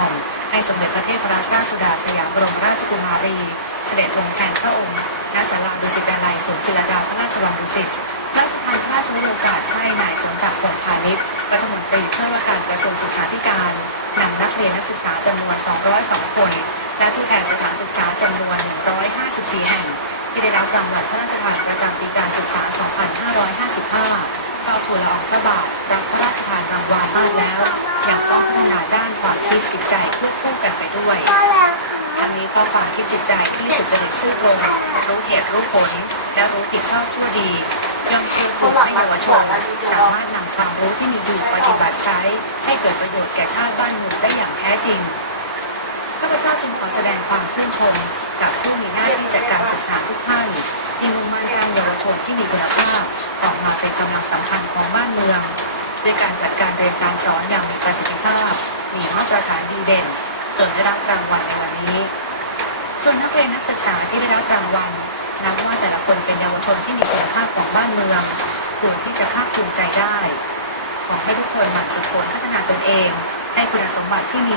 ม่อมให้สมเด็จพระเทพรัตนราชสุดาสยามบรมราชกุมารี เสด็จลงแทนพระองค์ณศาลาดุสิตดาลัยสวนจิรดาพระราชวังดุสิตพระราชทานพระราชวิโอกาสให้นายสมศักดิ์พงษ์พาณิชย์รัฐมนตรีช่วยว่าการกระทรวงศึกษาธิการนำนักเรียนนักศึกษาจำนวน 202 คน และผู้แทนสถานศึกษาจำนวน 154 แห่ง ที่ได้รับรางวัลพระราชทานประจำปีการศึกษา 2555เฝ้าทูลละอองพระบาทานความคิดจิตใจควบคู่กันไปด้วยทางนี้เพราะความคิดจิตใจที่สุจริตซื่อตรงรู้เหตุรู้ผล และรู้ผิดชอบชั่วดีย่อมเพื่อปลูกให้เยาวชนสามารถนำความรู้ที่มีอยู่ปฏิบัติใช้ ให้เกิดประโยชน์แก่ชาติบ้านเมืองได้อย่างแท้จริงข้าพเจ้าจึงขอแสดงความชื่นชมกับผู้มีหน้าที่จัดการศึกษาทุกท่านที่มุ่งมั่นสร้างเยาวชนที่มีคุณภาพออกมาเป็นกำลังสำคัญของบ้านเมือง ด้วยการจัดการเรียนการสอนอย่างมีประสิทธิภาพ มีมาตรฐานดีเด่น จนได้รับรางวัลในวันนี้ ส่วนนักเรียนนักศึกษาที่ได้รับรางวัลนับว่าแต่ละคนเป็นเยาวชนที่มีคุณภาพของบ้านเมืองควรที่จะภาคภูมิใจได้ ขอให้ทุกคนหมั่นฝึกฝนพัฒนาตนเอง ให้คุณสมบัติที่มี